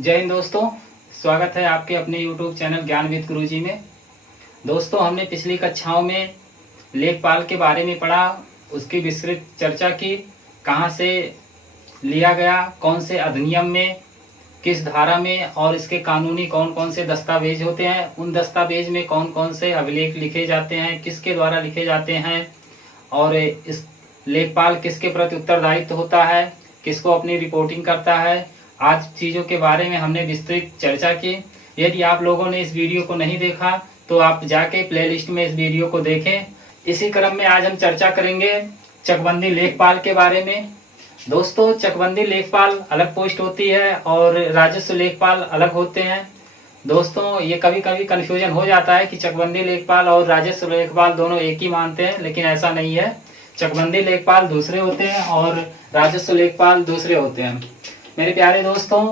जय हिंद दोस्तों, स्वागत है आपके अपने YouTube चैनल ज्ञान विद गुरुजी में। दोस्तों, हमने पिछली कक्षाओं में लेखपाल के बारे में पढ़ा, उसकी विस्तृत चर्चा की। कहाँ से लिया गया, कौन से अधिनियम में, किस धारा में, और इसके कानूनी कौन कौन से दस्तावेज होते हैं, उन दस्तावेज में कौन कौन से अभिलेख लिखे जाते हैं, किसके द्वारा लिखे जाते हैं, और इस लेखपाल किसके प्रति उत्तरदायित्व होता है, किसको अपनी रिपोर्टिंग करता है। आज चीज़ों के बारे में हमने विस्तृत चर्चा की। यदि आप लोगों ने इस वीडियो को नहीं देखा तो आप जाके प्लेलिस्ट में इस वीडियो को देखें। इसी क्रम में आज हम चर्चा करेंगे चकबंदी लेखपाल के बारे में। दोस्तों, चकबंदी लेखपाल अलग पोस्ट होती है और राजस्व लेखपाल अलग होते हैं। दोस्तों, ये कभी कभी कन्फ्यूजन हो जाता है कि चकबंदी लेखपाल और राजस्व लेखपाल दोनों एक ही मानते हैं, लेकिन ऐसा नहीं है। चकबंदी लेखपाल दूसरे होते हैं और राजस्व लेखपाल दूसरे होते हैं। मेरे प्यारे दोस्तों,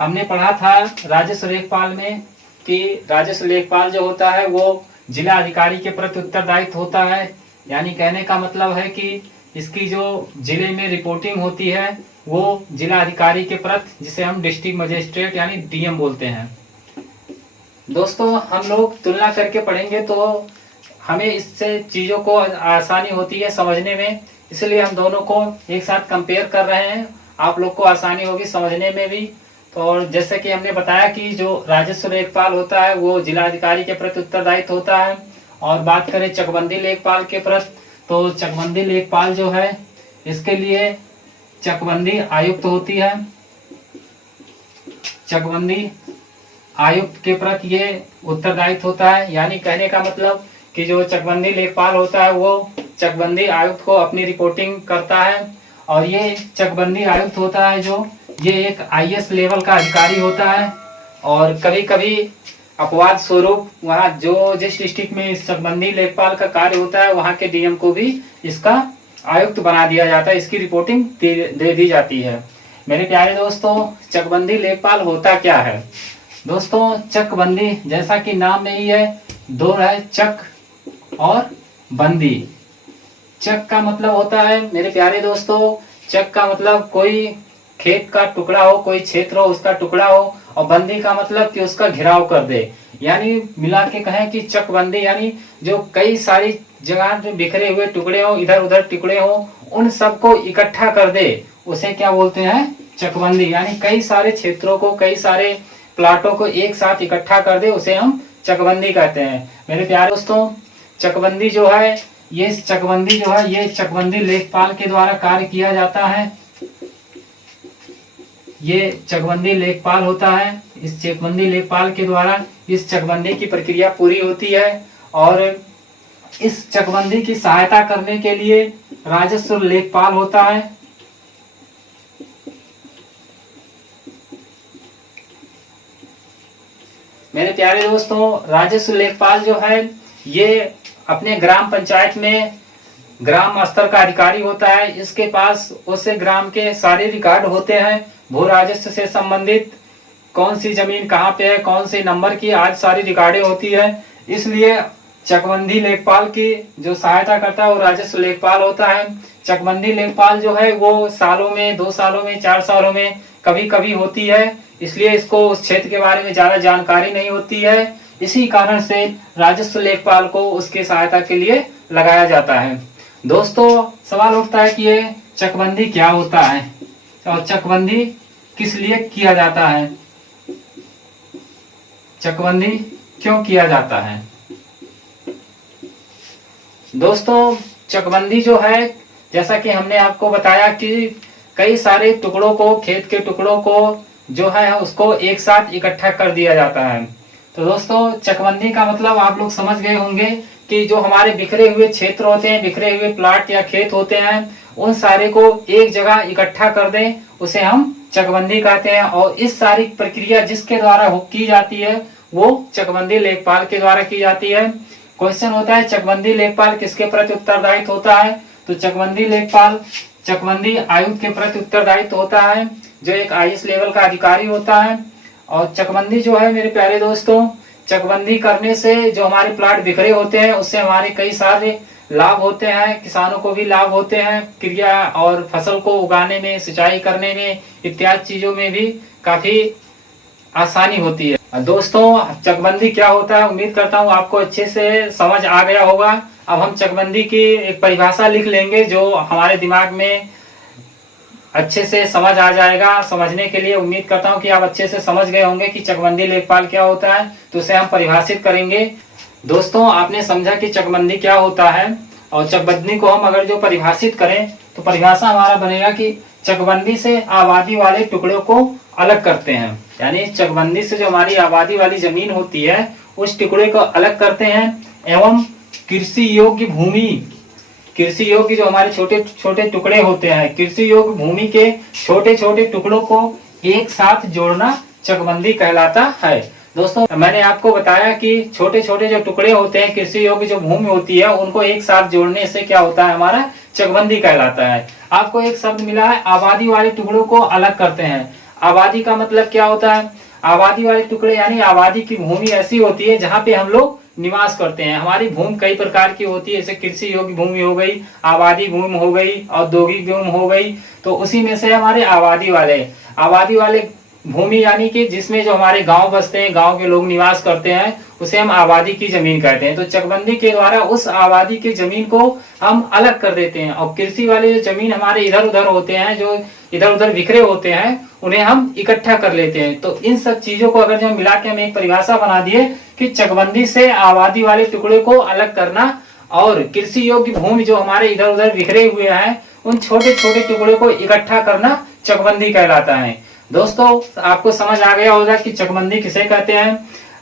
हमने पढ़ा था राजस्व लेखपाल में कि राजस्व लेखपाल जो होता है वो जिला अधिकारी के प्रति उत्तरदायित्व होता है। यानी कहने का मतलब है कि इसकी जो जिले में रिपोर्टिंग होती है वो जिला अधिकारी के प्रति, जिसे हम डिस्ट्रिक्ट मजिस्ट्रेट यानी डीएम बोलते हैं। दोस्तों, हम लोग तुलना करके पढ़ेंगे तो हमें इससे चीज़ों को आसानी होती है समझने में, इसलिए हम दोनों को एक साथ कंपेयर कर रहे हैं। आप लोग को आसानी होगी समझने में भी। तो और जैसे कि हमने बताया कि जो राजस्व लेखपाल होता है वो जिलाधिकारी के प्रति उत्तरदायित्व होता है। और बात करें चकबंदी लेखपाल के प्रति, तो चकबंदी लेखपाल जो है इसके लिए चकबंदी आयुक्त होती है। चकबंदी आयुक्त के प्रति ये उत्तरदायित्व होता है। यानी कहने का मतलब कि जो चकबंदी लेखपाल होता है वो चकबंदी आयुक्त को अपनी रिपोर्टिंग करता है। और ये चकबंदी आयुक्त होता है जो ये एक आईएएस लेवल का अधिकारी होता है। और कभी कभी अपवाद स्वरूप वहाँ जो जिस डिस्ट्रिक्ट में इस चकबंदी लेखपाल का कार्य होता है वहाँ के डीएम को भी इसका आयुक्त बना दिया जाता है, इसकी रिपोर्टिंग दे दी जाती है। मेरे प्यारे दोस्तों, चकबंदी लेखपाल होता क्या है? दोस्तों, चकबंदी जैसा कि नाम में ही है, दो है चक और बंदी। चक का मतलब होता है मेरे प्यारे दोस्तों, चक का मतलब कोई खेत का टुकड़ा हो, कोई क्षेत्र हो उसका टुकड़ा हो, और बंदी का मतलब कि उसका घिराव कर दे। यानी मिला के कहें कि चकबंदी यानी जो कई सारी जगह बिखरे हुए टुकड़े हो, इधर उधर टुकड़े हो, उन सबको इकट्ठा कर दे, उसे क्या बोलते हैं? चकबंदी। यानी कई सारे क्षेत्रों को, कई सारे प्लाटों को एक साथ इकट्ठा कर दे, उसे हम चकबंदी कहते हैं। मेरे प्यारे दोस्तों, चकबंदी जो है ये चकबंदी लेखपाल के द्वारा कार्य किया जाता है। ये चकबंदी लेखपाल होता है। इस चकबंदी लेखपाल के द्वारा इस चकबंदी की प्रक्रिया पूरी होती है। और इस चकबंदी की सहायता करने के लिए राजस्व लेखपाल होता है। मेरे प्यारे दोस्तों, राजस्व लेखपाल जो है ये अपने ग्राम पंचायत में ग्राम स्तर का अधिकारी होता है। इसके पास उस ग्राम के सारे रिकॉर्ड होते हैं, भू राजस्व से संबंधित, कौन सी जमीन कहाँ पे है, कौन से नंबर की, आज सारी रिकॉर्डें होती है। इसलिए चकबंदी लेखपाल की जो सहायता करता है वो राजस्व लेखपाल होता है। चकबंदी लेखपाल जो है वो सालों में, 2 सालों में, 4 सालों में कभी कभी होती है, इसलिए इसको उस क्षेत्र के बारे में ज्यादा जानकारी नहीं होती है। इसी कारण से राजस्व लेखपाल को उसकी सहायता के लिए लगाया जाता है। दोस्तों, सवाल उठता है कि ये चकबंदी क्या होता है और चकबंदी किस लिए किया जाता है, चकबंदी क्यों किया जाता है? दोस्तों, चकबंदी जो है जैसा कि हमने आपको बताया कि कई सारे टुकड़ों को, खेत के टुकड़ों को जो है उसको एक साथ इकट्ठा कर दिया जाता है। तो दोस्तों, चकबंदी का मतलब आप लोग समझ गए होंगे कि जो हमारे बिखरे हुए क्षेत्र होते हैं, बिखरे हुए प्लाट या खेत होते हैं, उन सारे को एक जगह इकट्ठा कर दें, उसे हम चकबंदी कहते हैं। और इस सारी प्रक्रिया जिसके द्वारा की जाती है वो चकबंदी लेखपाल के द्वारा की जाती है। क्वेश्चन होता है चकबंदी लेखपाल किसके प्रति उत्तरदायित्व होता है? तो चकबंदी लेखपाल चकबंदी आयुक्त के प्रति उत्तरदायित्व होता है, जो एक आईएएस लेवल का अधिकारी होता है। और चकबंदी जो है मेरे प्यारे दोस्तों, चकबंदी करने से जो हमारे प्लाट बिखरे होते हैं उससे हमारे कई सारे लाभ होते हैं, किसानों को भी लाभ होते हैं, क्रिया और फसल को उगाने में, सिंचाई करने में, इत्यादि चीजों में भी काफी आसानी होती है। दोस्तों, चकबंदी क्या होता है, उम्मीद करता हूँ आपको अच्छे से समझ आ गया होगा। अब हम चकबंदी की एक परिभाषा लिख लेंगे जो हमारे दिमाग में अच्छे से समझ आ जाएगा। समझने के लिए उम्मीद करता हूँ कि आप अच्छे से समझ गए होंगे कि चकबंदी लेखपाल क्या होता है, तो उसे हम परिभाषित करेंगे। दोस्तों, आपने समझा कि चकबंदी क्या होता है, और चकबंदी को हम अगर जो परिभाषित करें तो परिभाषा हमारा बनेगा कि चकबंदी से आबादी वाले टुकड़ों को अलग करते हैं। यानी चकबंदी से जो हमारी आबादी वाली जमीन होती है उस टुकड़े को अलग करते हैं, एवं कृषि योग्य भूमि, कृषि योग्य जो हमारे छोटे छोटे टुकड़े होते हैं, कृषि योग्य भूमि के छोटे छोटे टुकड़ों को एक साथ जोड़ना चकबंदी कहलाता है। दोस्तों, मैंने आपको बताया कि छोटे छोटे जो टुकड़े होते हैं, कृषि योग्य जो भूमि होती है, उनको एक साथ जोड़ने से क्या होता है, हमारा चकबंदी कहलाता है। आपको एक शब्द मिला है, आबादी वाले टुकड़ों को अलग करते हैं। आबादी का मतलब क्या होता है, आबादी वाले टुकड़े यानी आबादी की भूमि ऐसी होती है जहाँ पे हम लोग निवास करते हैं। हमारी भूमि कई प्रकार की होती है, जैसे कृषि योग्य भूमि हो गई, आबादी भूमि हो गई, औद्योगिक भूमि हो गई। तो उसी में से हमारे आबादी वाले भूमि यानी कि जिसमें जो हमारे गांव बसते हैं, गांव के लोग निवास करते हैं, उसे हम आबादी की जमीन कहते हैं। तो चकबंदी के द्वारा उस आबादी की जमीन को हम अलग कर देते हैं, और कृषि वाले जो जमीन हमारे इधर उधर होते हैं, जो इधर उधर बिखरे होते हैं, उन्हें हम इकट्ठा कर लेते हैं। तो इन सब चीजों को अगर जो मिला के हम एक परिभाषा बना दिए कि चकबंदी से आबादी वाले टुकड़े को अलग करना, और कृषि योग्य भूमि जो हमारे इधर उधर बिखरे हुए हैं, उन छोटे छोटे टुकड़े को इकट्ठा करना चकबंदी कहलाता है। दोस्तों, आपको समझ आ गया होगा कि चकबंदी किसे कहते हैं।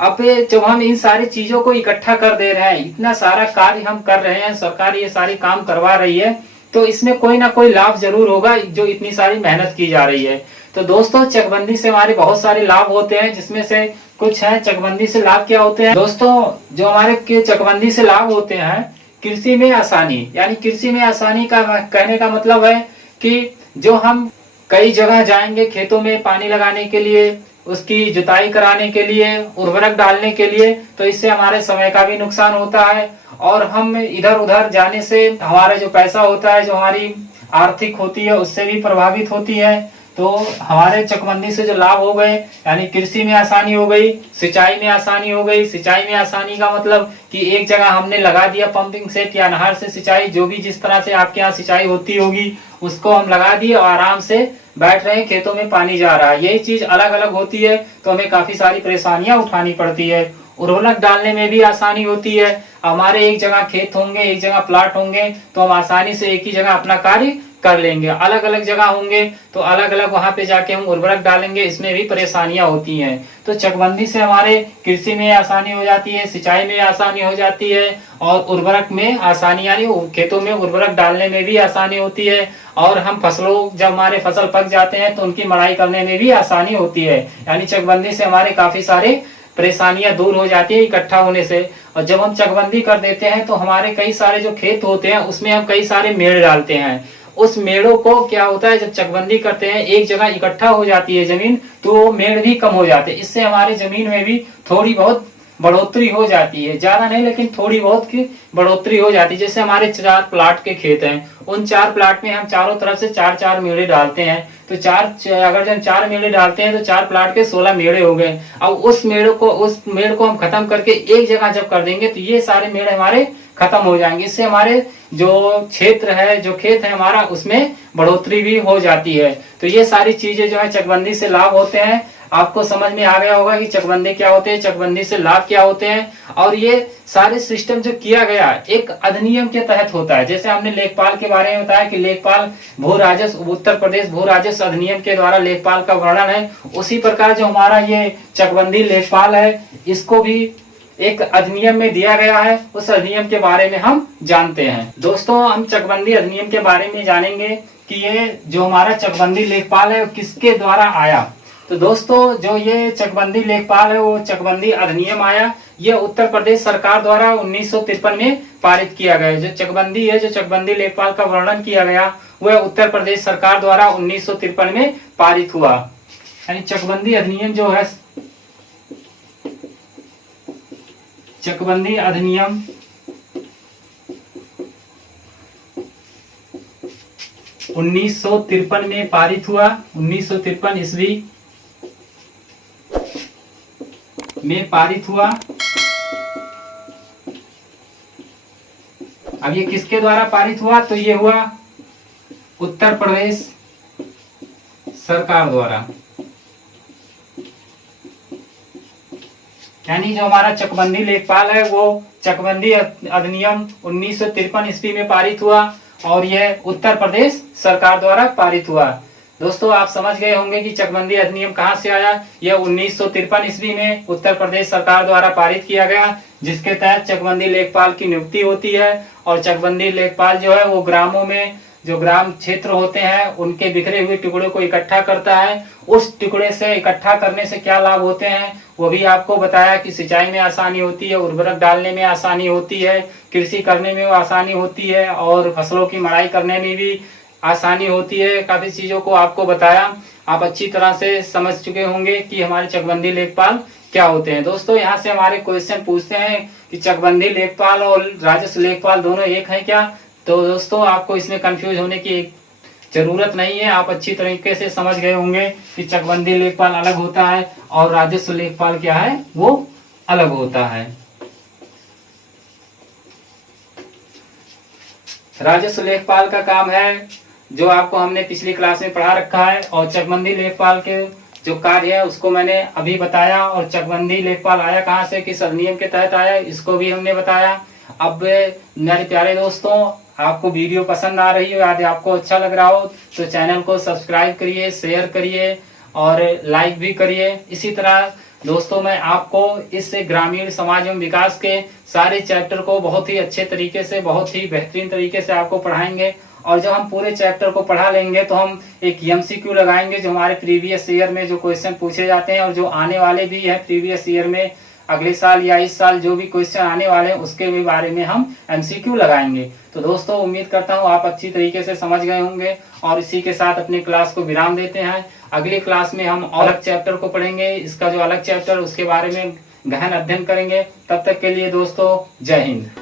अब जब हम इन सारी चीजों को इकट्ठा कर दे रहे हैं, इतना सारा कार्य हम कर रहे हैं, सरकार ये सारी काम करवा रही है, तो इसमें कोई ना कोई लाभ जरूर होगा, जो इतनी सारी मेहनत की जा रही है। तो दोस्तों, चकबंदी से हमारे बहुत सारे लाभ होते हैं, जिसमें से कुछ है। चकबंदी से लाभ क्या होते हैं दोस्तों, जो हमारे के चकबंदी से लाभ होते हैं, कृषि में आसानी। यानी कृषि में आसानी का कहने का मतलब है कि जो हम कई जगह जाएंगे खेतों में पानी लगाने के लिए, उसकी जुताई कराने के लिए, उर्वरक डालने के लिए, तो इससे हमारे समय का भी नुकसान होता है, और हम इधर उधर जाने से हमारा जो पैसा होता है, जो हमारी आर्थिक होती है, उससे भी प्रभावित होती है। तो हमारे चकबंदी से जो लाभ हो गए, यानी कृषि में आसानी हो गई, सिंचाई में आसानी हो गई। सिंचाई में आसानी का मतलब कि एक जगह हमने लगा दिया पंपिंग सेट या नहर से सिंचाई, जो भी जिस तरह से आपके यहाँ सिंचाई होती होगी, उसको हम लगा दिए और आराम से बैठ रहे हैं, खेतों में पानी जा रहा है। यही चीज अलग अलग होती है, तो हमें काफी सारी परेशानियां उठानी पड़ती है। उर्वरक डालने में भी आसानी होती है। हमारे एक जगह खेत होंगे, एक जगह प्लाट होंगे, तो हम आसानी से एक ही जगह अपना कार्य कर लेंगे। अलग अलग जगह होंगे तो अलग अलग वहां पे जाके हम उर्वरक डालेंगे, इसमें भी परेशानियां होती हैं। तो चकबंदी से हमारे कृषि में आसानी हो जाती है, सिंचाई में आसानी हो जाती है, और उर्वरक में आसानी, यानी खेतों में उर्वरक डालने में भी आसानी होती है। और हम फसलों, जब हमारे फसल पक जाते हैं तो उनकी मड़ाई करने में भी आसानी होती है। यानी चकबंदी से हमारे काफी सारे परेशानियां दूर हो जाती है इकट्ठा होने से। और जब हम चकबंदी कर देते हैं तो हमारे कई सारे जो खेत होते हैं उसमें हम कई सारे मेड़ डालते हैं। उस मेड़ों को क्या होता है, जब चकबंदी करते हैं, एक जगह इकट्ठा हो जाती है जमीन, तो वो मेड़ भी कम हो जाते हैं। इससे हमारी जमीन में भी थोड़ी बहुत बढ़ोतरी हो जाती है, ज्यादा नहीं लेकिन थोड़ी बहुत की बढ़ोतरी हो जाती है। जैसे हमारे 4 प्लाट के खेत हैं, उन 4 प्लाट में हम चारों तरफ से 4-4 मेड़े डालते हैं, तो अगर हम 4 मेड़े डालते हैं तो 4 प्लाट के 16 मेड़े हो गए। अब उस मेड़ को हम खत्म करके एक जगह जब कर देंगे तो ये सारे मेड़ हमारे खत्म हो जाएंगे। इससे हमारे जो क्षेत्र है, जो खेत है हमारा, उसमें बढ़ोतरी भी हो जाती है। तो ये सारी चीजें जो है चकबंदी से लाभ होते हैं। आपको समझ में आ गया होगा कि चकबंदी क्या होते हैं, चकबंदी से लाभ क्या होते हैं। और ये सारे सिस्टम जो किया गया एक अधिनियम के तहत होता है। जैसे हमने लेखपाल के बारे में बताया कि लेखपाल भू राजस्व, उत्तर प्रदेश भू राजस्व अधिनियम के द्वारा लेखपाल का वर्णन है, उसी प्रकार जो हमारा ये चकबंदी लेखपाल है, इसको भी एक अधिनियम में दिया गया है। उस अधिनियम के बारे में हम जानते हैं। दोस्तों, हम चकबंदी अधिनियम के बारे में जानेंगे कि ये जो हमारा चकबंदी लेखपाल है किसके द्वारा आया। तो दोस्तों, जो ये चकबंदी लेखपाल है, वो चकबंदी अधिनियम आया, ये उत्तर प्रदेश सरकार द्वारा 1953 में पारित किया गया। जो चकबंदी है, जो चकबंदी लेखपाल का वर्णन किया गया, वह उत्तर प्रदेश सरकार द्वारा 1953 में पारित हुआ। यानी चकबंदी अधिनियम जो है, चकबंदी अधिनियम 1953 में पारित हुआ। 1953 ईस्वी में पारित हुआ। अब ये किसके द्वारा पारित हुआ? तो ये हुआ उत्तर प्रदेश सरकार द्वारा। यानी जो हमारा चकबंदी लेखपाल है वो चकबंदी अधिनियम 1953 ईस्वी में पारित हुआ और यह उत्तर प्रदेश सरकार द्वारा पारित हुआ। दोस्तों आप समझ गए होंगे कि चकबंदी अधिनियम कहां से आया। यह 1953 ईस्वी में उत्तर प्रदेश सरकार द्वारा पारित किया गया, जिसके तहत चकबंदी लेखपाल की नियुक्ति होती है। और चकबंदी लेखपाल जो है वो ग्रामों में जो ग्राम क्षेत्र होते हैं उनके बिखरे हुए टुकड़े को इकट्ठा करता है। उस टुकड़े से इकट्ठा करने से क्या लाभ होते हैं वो भी आपको बताया कि सिंचाई में आसानी होती है, उर्वरक डालने में आसानी होती है, कृषि करने में आसानी होती है और फसलों की मड़ाई करने में भी आसानी होती है। काफी चीजों को आपको बताया, आप अच्छी तरह से समझ चुके होंगे कि हमारे चकबंदी लेखपाल क्या होते हैं। दोस्तों यहाँ से हमारे क्वेश्चन पूछते हैं कि चकबंदी लेखपाल और राजस्व लेखपाल दोनों एक हैं क्या? तो दोस्तों आपको इसमें कंफ्यूज होने की जरूरत नहीं है, आप अच्छी तरीके से समझ गए होंगे कि चकबंदी लेखपाल अलग होता है और राजस्व लेखपाल क्या है वो अलग होता है। राजस्व लेखपाल का काम है जो आपको हमने पिछली क्लास में पढ़ा रखा है और चकबंदी लेखपाल के जो कार्य है उसको मैंने अभी बताया। और चकबंदी लेखपाल आया कहाँ से, किस अधिनियम के तहत आया, इसको भी हमने बताया। अब मेरे प्यारे दोस्तों आपको वीडियो पसंद आ रही हो, यदि आपको अच्छा लग रहा हो तो चैनल को सब्सक्राइब करिए, शेयर करिए और लाइक भी करिए। इसी तरह दोस्तों मैं आपको इस ग्रामीण समाज एवं विकास के सारे चैप्टर को बहुत ही अच्छे तरीके से, बहुत ही बेहतरीन तरीके से आपको पढ़ाएंगे। और जब हम पूरे चैप्टर को पढ़ा लेंगे तो हम एक MCQ लगाएंगे जो हमारे प्रीवियस ईयर में जो क्वेश्चन पूछे जाते हैं और जो आने वाले भी है प्रीवियस ईयर में, अगले साल या इस साल जो भी क्वेश्चन आने वाले हैं उसके भी बारे में हम MCQ लगाएंगे। तो दोस्तों उम्मीद करता हूँ आप अच्छी तरीके से समझ गए होंगे और इसी के साथ अपनी क्लास को विराम देते हैं। अगली क्लास में हम अलग चैप्टर को पढ़ेंगे, इसका जो अलग चैप्टर उसके बारे में गहन अध्ययन करेंगे। तब तक के लिए दोस्तों जय हिंद।